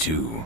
too.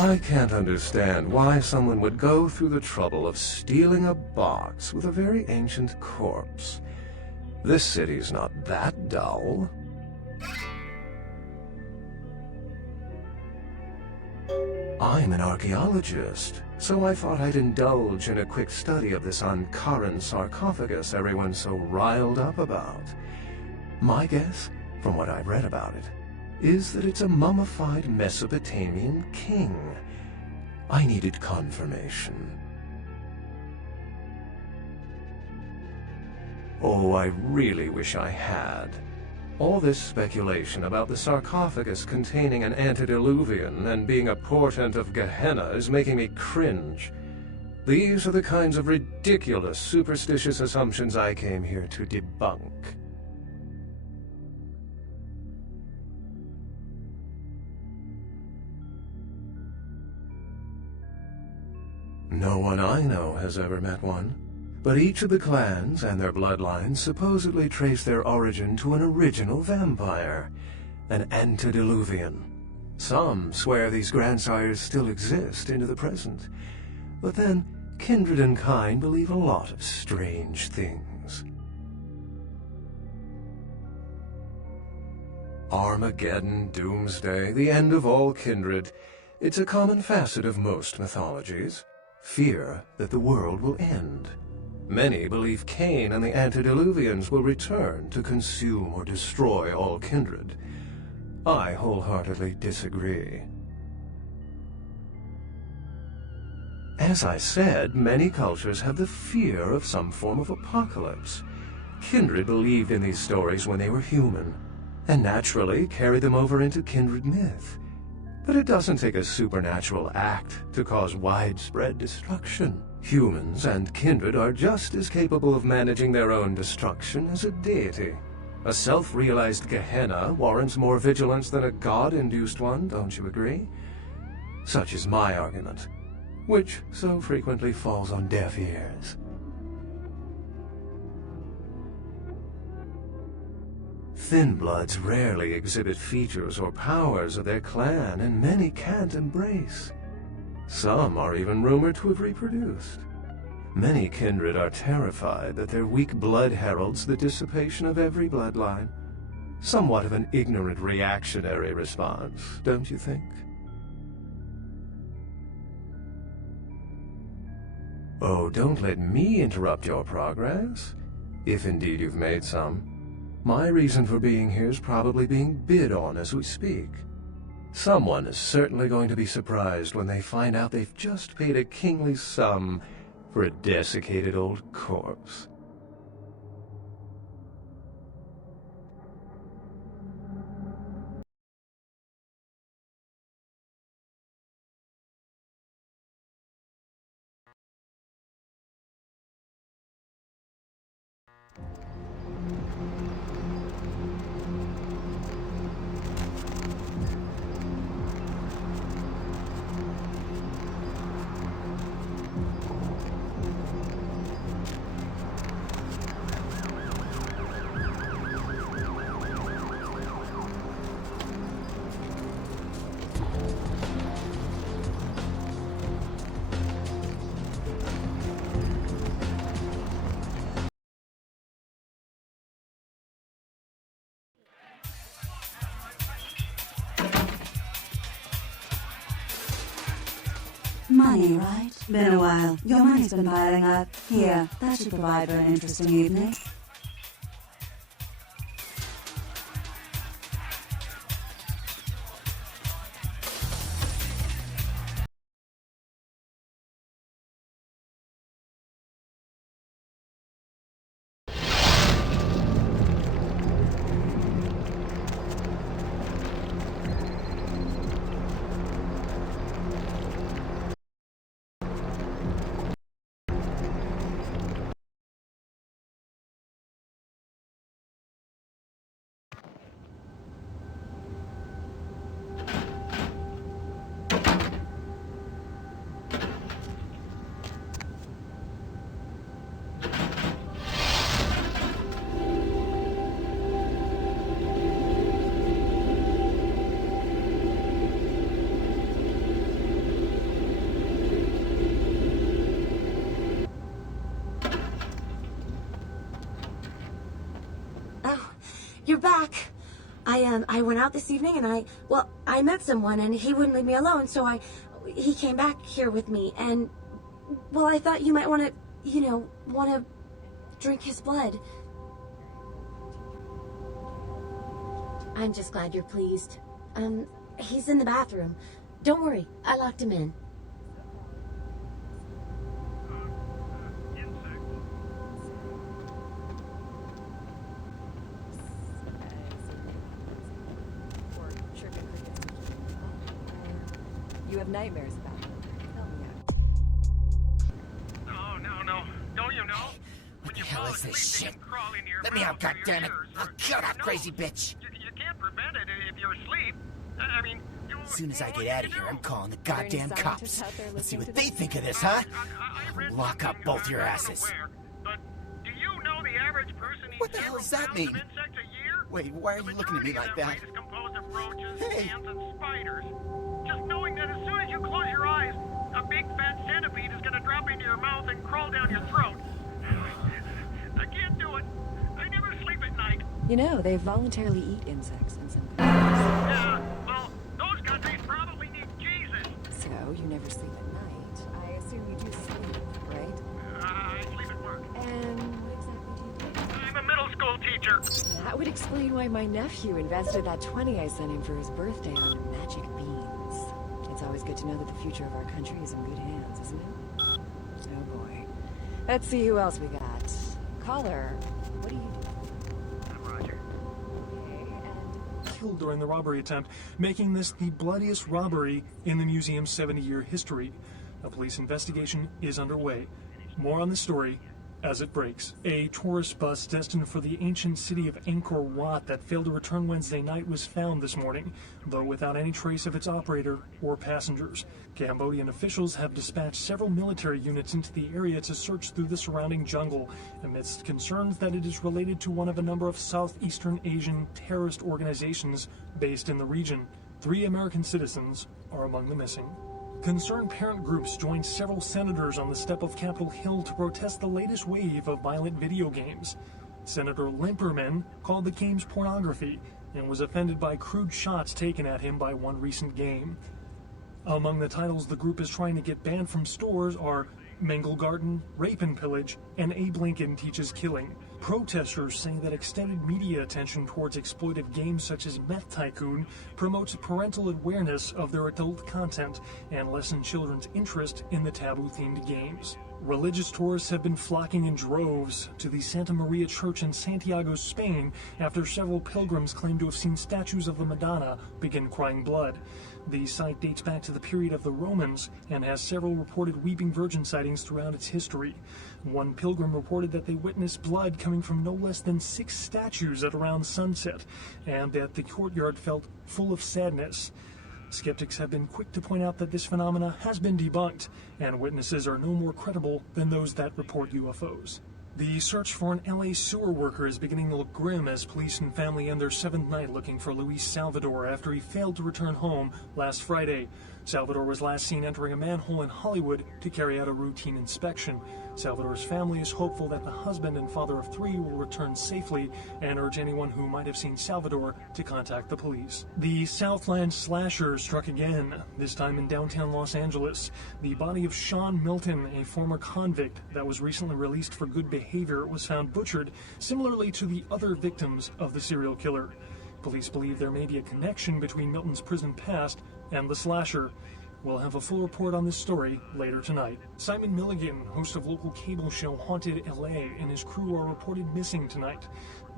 I can't understand why someone would go through the trouble of stealing a box with a very ancient corpse. This city's not that dull. I'm an archaeologist, so I thought I'd indulge in a quick study of this Ankharan sarcophagus everyone's so riled up about. My guess, from what I've read about it, is that it's a mummified Mesopotamian king. I needed confirmation. Oh, I really wish I had. All this speculation about the sarcophagus containing an antediluvian and being a portent of Gehenna is making me cringe. These are the kinds of ridiculous, superstitious assumptions I came here to debunk. No one I know has ever met one, but each of the clans and their bloodlines supposedly trace their origin to an original vampire, an antediluvian. Some swear these grandsires still exist into the present, but then kindred and kind believe a lot of strange things. Armageddon, doomsday, the end of all kindred. It's a common facet of most mythologies. Fear that the world will end. Many believe Cain and the antediluvians will return to consume or destroy all kindred. I wholeheartedly disagree. As I said, many cultures have the fear of some form of apocalypse. Kindred believed in these stories when they were human, and naturally carried them over into kindred myth. But it doesn't take a supernatural act to cause widespread destruction. Humans and kindred are just as capable of managing their own destruction as a deity. A self-realized Gehenna warrants more vigilance than a god-induced one, don't you agree? Such is my argument, which so frequently falls on deaf ears. Thin bloods rarely exhibit features or powers of their clan, and many can't embrace. Some are even rumored to have reproduced. Many kindred are terrified that their weak blood heralds the dissipation of every bloodline. Somewhat of an ignorant reactionary response, don't you think? Oh, don't let me interrupt your progress, if indeed you've made some. My reason for being here is probably being bid on as we speak. Someone is certainly going to be surprised when they find out they've just paid a kingly sum for a desiccated old corpse. Money, right? Been a while. Your money's been piling up. Here, that should provide for an interesting evening. you're back. I went out this evening and I met someone and he wouldn't leave me alone, so he came back here with me and, well, I thought you might want to drink his blood. I'm just glad you're pleased. He's in the bathroom. Don't worry, I locked him in. You have nightmares about him. Help me out. No. Don't you know? What the hell is this shit? Let me out, goddammit! I'll kill that crazy bitch! You can't prevent it if you're asleep. I mean... As soon as I get out of here, I'm calling the goddamn cops. Let's see what they think of this, huh? I'll lock up both your asses. But do you know the average person eats What the hell does that mean? insects a year? Wait, why are you looking at me like that? Is composed of roaches, Hey. ants, and spiders. Just knowing that as soon as you close your eyes, a big fat centipede is going to drop into your mouth and crawl down your throat. I can't do it. I never sleep at night. You know, they voluntarily eat insects in some countries. Yeah, well, those countries probably need Jesus. So, you never sleep at night. I assume you do sleep, right? I sleep at work. And what exactly do you do? I'm a middle school teacher. That would explain why my nephew invested that 20 I sent him for his birthday on magic beans. It's always good to know that the future of our country is in good hands, isn't it? Oh boy. Let's see who else we got. Caller, what do you do? I'm Roger. Okay, and Killed during the robbery attempt, making this the bloodiest robbery in the museum's 70-year history. A police investigation is underway. More on the story as it breaks. A tourist bus destined for the ancient city of Angkor Wat that failed to return Wednesday night was found this morning, though without any trace of its operator or passengers. Cambodian officials have dispatched several military units into the area to search through the surrounding jungle, amidst concerns that it is related to one of a number of Southeastern Asian terrorist organizations based in the region. 3 American citizens are among the missing. Concerned parent groups joined several senators on the step of Capitol Hill to protest the latest wave of violent video games. Senator Limperman called the games pornography and was offended by crude shots taken at him by one recent game. Among the titles the group is trying to get banned from stores are Mangle Garden, Rape and Pillage, and Abe Lincoln Teaches Killing. Protesters say that extended media attention towards exploitive games such as Meth Tycoon promotes parental awareness of their adult content and lessens children's interest in the taboo-themed games. Religious tourists have been flocking in droves to the Santa Maria Church in Santiago, Spain, after several pilgrims claim to have seen statues of the Madonna begin crying blood. The site dates back to the period of the Romans and has several reported Weeping Virgin sightings throughout its history. One pilgrim reported that they witnessed blood coming from no less than 6 statues at around sunset, and that the courtyard felt full of sadness. Skeptics have been quick to point out that this phenomena has been debunked, and witnesses are no more credible than those that report UFOs. The search for an LA sewer worker is beginning to look grim as police and family end their 7th night looking for Luis Salvador after he failed to return home last Friday. Salvador was last seen entering a manhole in Hollywood to carry out a routine inspection. Salvador's family is hopeful that the husband and father of 3 will return safely and urge anyone who might have seen Salvador to contact the police. The Southland slasher struck again, this time in downtown Los Angeles. The body of Sean Milton, a former convict that was recently released for good behavior, was found butchered, similarly to the other victims of the serial killer. Police believe there may be a connection between Milton's prison past and the slasher. We'll have a full report on this story later tonight. Simon Milligan, host of local cable show Haunted LA, and his crew are reported missing tonight.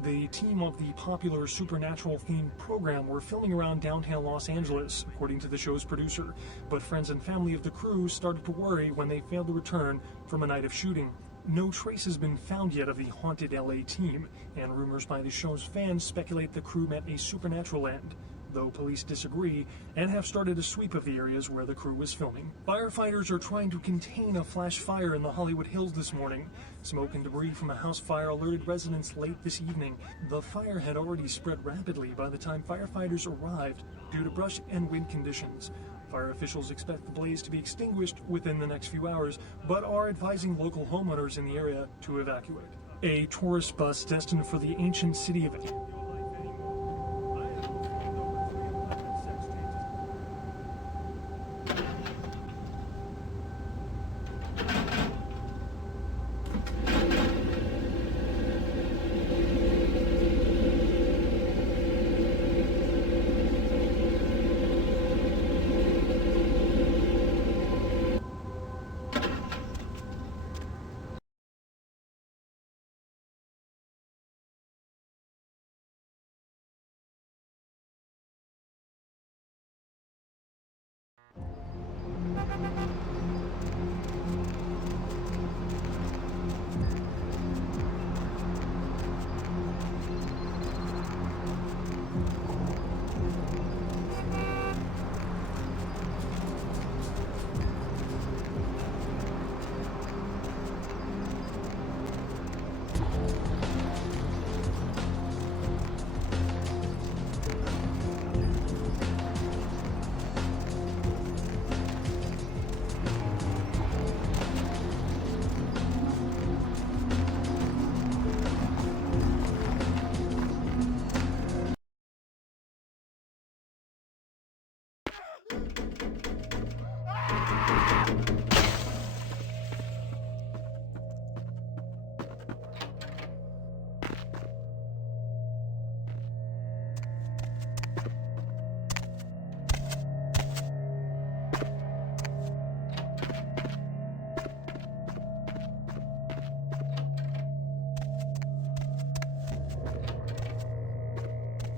The team of the popular supernatural-themed program were filming around downtown Los Angeles, according to the show's producer, but friends and family of the crew started to worry when they failed to return from a night of shooting. No trace has been found yet of the Haunted LA team, and rumors by the show's fans speculate the crew met a supernatural end, though police disagree and have started a sweep of the areas where the crew was filming. Firefighters are trying to contain a flash fire in the Hollywood Hills this morning. Smoke and debris from a house fire alerted residents late this evening. The fire had already spread rapidly by the time firefighters arrived due to brush and wind conditions. Fire officials expect the blaze to be extinguished within the next few hours, but are advising local homeowners in the area to evacuate. A tourist bus destined for the ancient city of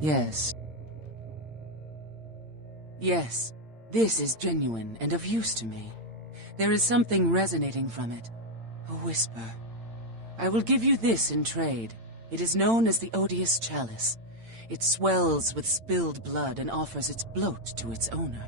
Yes. Yes, this is genuine and of use to me. There is something resonating from it. A whisper. I will give you this in trade. It is known as the Odious Chalice. It swells with spilled blood and offers its bloat to its owner.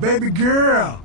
Baby girl!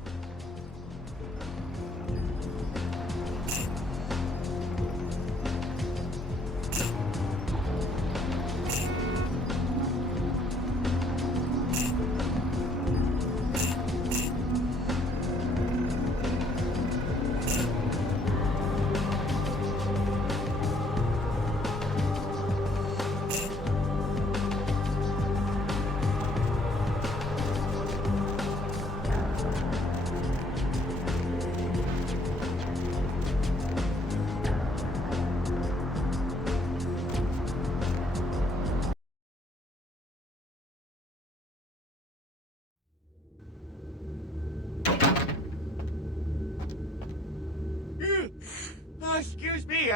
Oh, excuse me,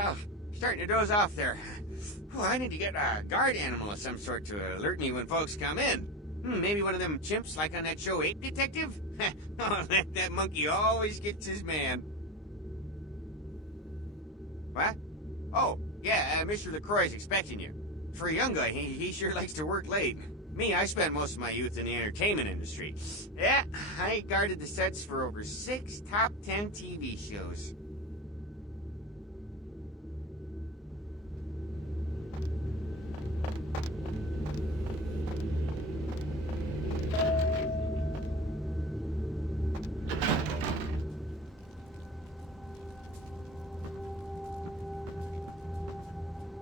starting to doze off there. Oh, I need to get a guard animal of some sort to alert me when folks come in. Maybe one of them chimps like on that show Ape Detective? Oh, that monkey always gets his man. What? Oh, yeah, Mr. LaCroix's expecting you. For a young guy, he sure likes to work late. Me, I spent most of my youth in the entertainment industry. Yeah, I guarded the sets for over 6 top 10 TV shows.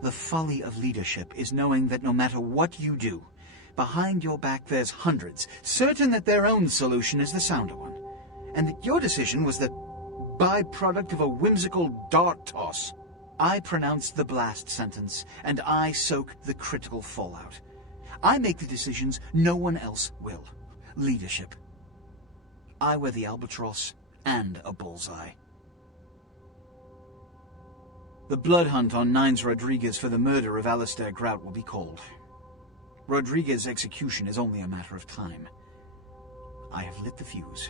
The folly of leadership is knowing that no matter what you do, behind your back there's hundreds, certain that their own solution is the sounder one, and that your decision was the byproduct of a whimsical dart toss. I pronounce the blast sentence, and I soak the critical fallout. I make the decisions no one else will. Leadership. I wear the albatross and a bullseye. The blood hunt on Nines Rodriguez for the murder of Alistair Grout will be called. Rodriguez's execution is only a matter of time. I have lit the fuse.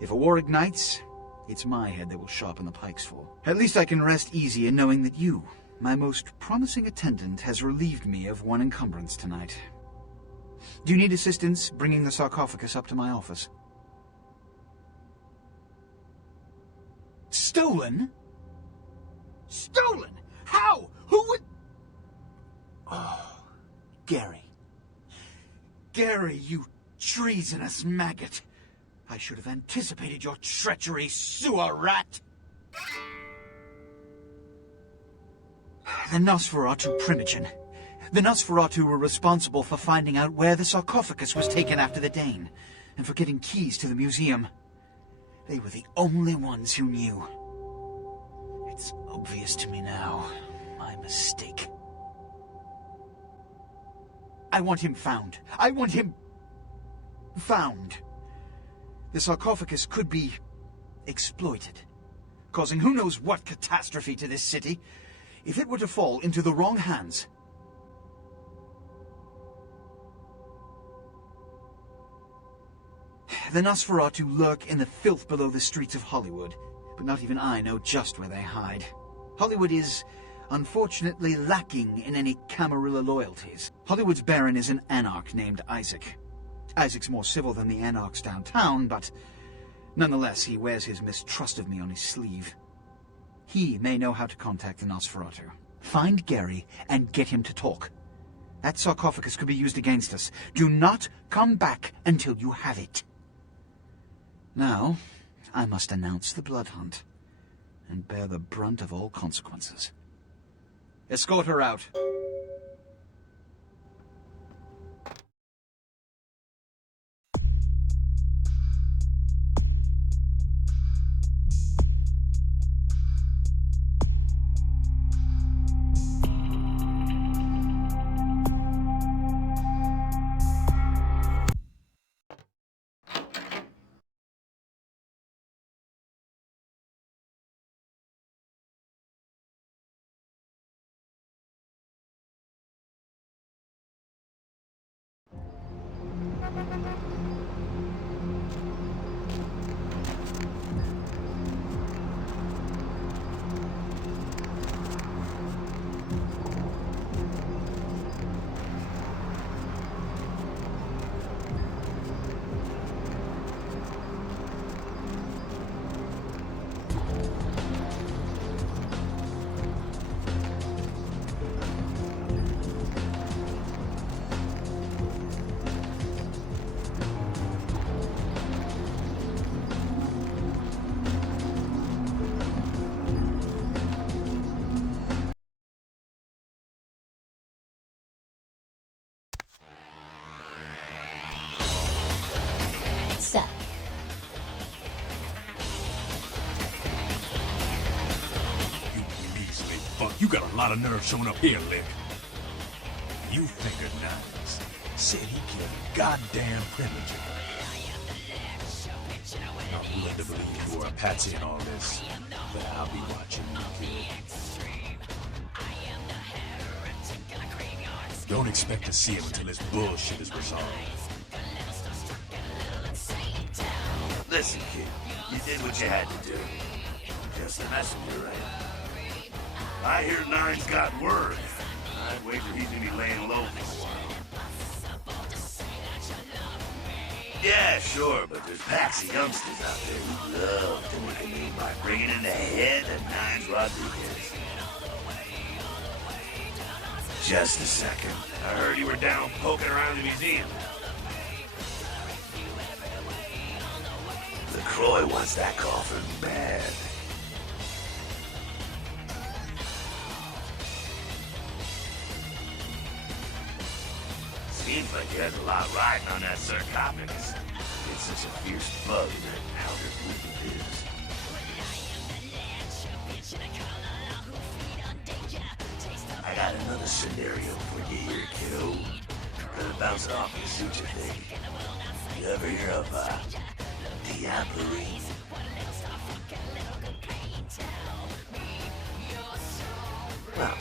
If a war ignites, it's my head they will sharpen the pikes for. At least I can rest easy in knowing that you, my most promising attendant, has relieved me of one encumbrance tonight. Do you need assistance bringing the sarcophagus up to my office? Stolen? Stolen? How? Who would... Oh, Gary. Gary, you treasonous maggot. I should have anticipated your treachery, sewer rat. The Nosferatu Primogen. The Nosferatu were responsible for finding out where the sarcophagus was taken after the Dane, and for getting keys to the museum. They were the only ones who knew. It's obvious to me now. My mistake. I want him found. I want him... found. The sarcophagus could be exploited, causing who knows what catastrophe to this city. If it were to fall into the wrong hands... The Nosferatu lurk in the filth below the streets of Hollywood, but not even I know just where they hide. Hollywood is, unfortunately, lacking in any Camarilla loyalties. Hollywood's baron is an anarch named Isaac. Isaac's more civil than the anarchs downtown, but nonetheless he wears his mistrust of me on his sleeve. He may know how to contact the Nosferatu. Find Gary and get him to talk. That sarcophagus could be used against us. Do not come back until you have it. Now, I must announce the blood hunt and bear the brunt of all consequences. Escort her out. Sup? You measly fuck. You got a lot of nerve showing up here, Lick. You fingered Nines. Said he killed a goddamn primitive. I'm willing to believe you were a patsy in all this, but I'll be watching you kill. Don't expect to see him until this bullshit is resolved. Listen, kid, you did what you had to do. Just a messenger, right? I hear Nine's got word. I'd wager he's gonna be laying low for a while. Yeah, sure, but there's packs of youngsters out there who love to make a name by bringing in the head of Nines Rodriguez. Just a second. I heard you were down poking around the museum. LaCroix wants that coffin bad. Seems like he has a lot riding on that sarcophagus. It's such a fierce bug in that powder blue of his. I got another scenario for you here, kiddo. Gonna bounce it off you, see what you think. You ever hear of, Diablerie? Well,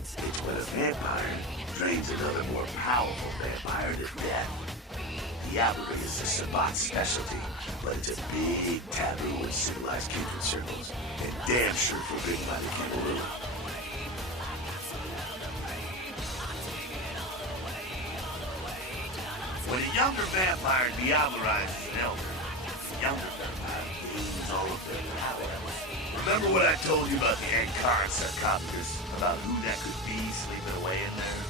it's when a vampire drains another more powerful vampire to death. Diablerie is the Sabbat's specialty, but it's a big taboo in civilized kindred circles, and damn sure forbidden by the Camarilla. When a younger vampire diablerizes an elder, the younger vampire gains all of their power. Remember what I told you about the Ankara sarcophagus? About who that could be sleeping away in there?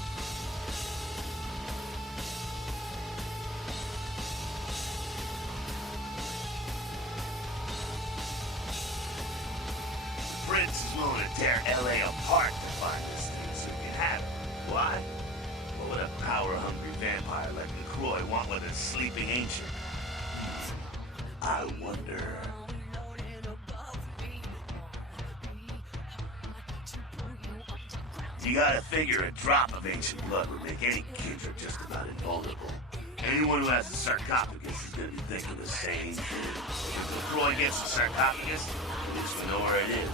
The Prince is willing to tear LA apart to find this thing so he can have it. Why? What would a power-hungry vampire like LaCroix want with a sleeping ancient? I wonder. You gotta figure a drop of ancient blood would make any kindred just about invulnerable. Anyone who has a sarcophagus is gonna be thinking the same thing. If LaCroix gets the sarcophagus, at least we know where it is.